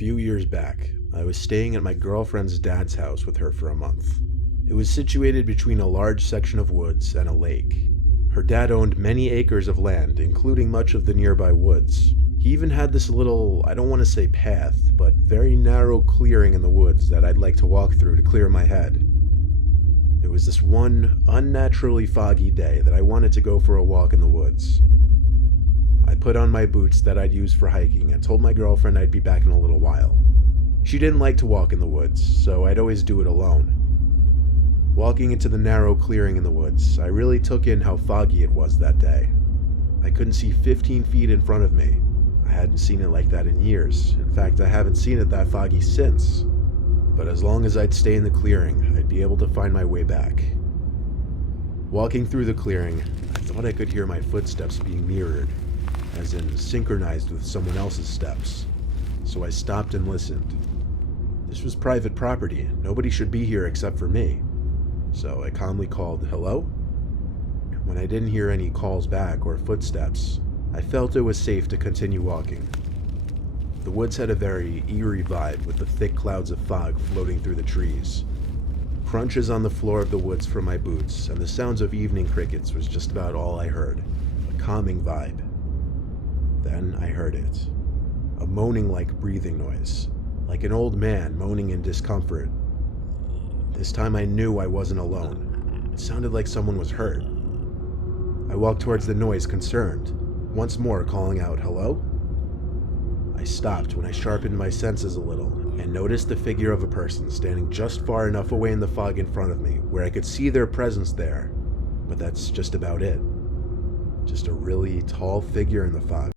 few years back, I was staying at my girlfriend's dad's house with her for a month. It was situated between a large section of woods and a lake. Her dad owned many acres of land, including much of the nearby woods. He even had this little, I don't want to say path, but very narrow clearing in the woods that I'd like to walk through to clear my head. It was this one unnaturally foggy day that I wanted to go for a walk in the woods. I put on my boots that I'd use for hiking and told my girlfriend I'd be back in a little while. She didn't like to walk in the woods, so I'd always do it alone. Walking into the narrow clearing in the woods, I really took in how foggy it was that day. I couldn't see 15 feet in front of me. I hadn't seen it like that in years. In fact, I haven't seen it that foggy since. But as long as I'd stay in the clearing, I'd be able to find my way back. Walking through the clearing, I thought I could hear my footsteps being mirrored, as in synchronized with someone else's steps. So I stopped and listened. This was private property. Nobody should be here except for me. So I calmly called, "Hello?" When I didn't hear any calls back or footsteps, I felt it was safe to continue walking. The woods had a very eerie vibe with the thick clouds of fog floating through the trees. Crunches on the floor of the woods from my boots and the sounds of evening crickets was just about all I heard. A calming vibe. Then I heard it. A moaning-like breathing noise, like an old man moaning in discomfort. This time I knew I wasn't alone. It sounded like someone was hurt. I walked towards the noise, concerned, once more calling out, "Hello?" I stopped when I sharpened my senses a little and noticed the figure of a person standing just far enough away in the fog in front of me where I could see their presence there, but that's just about it. Just a really tall figure in the fog.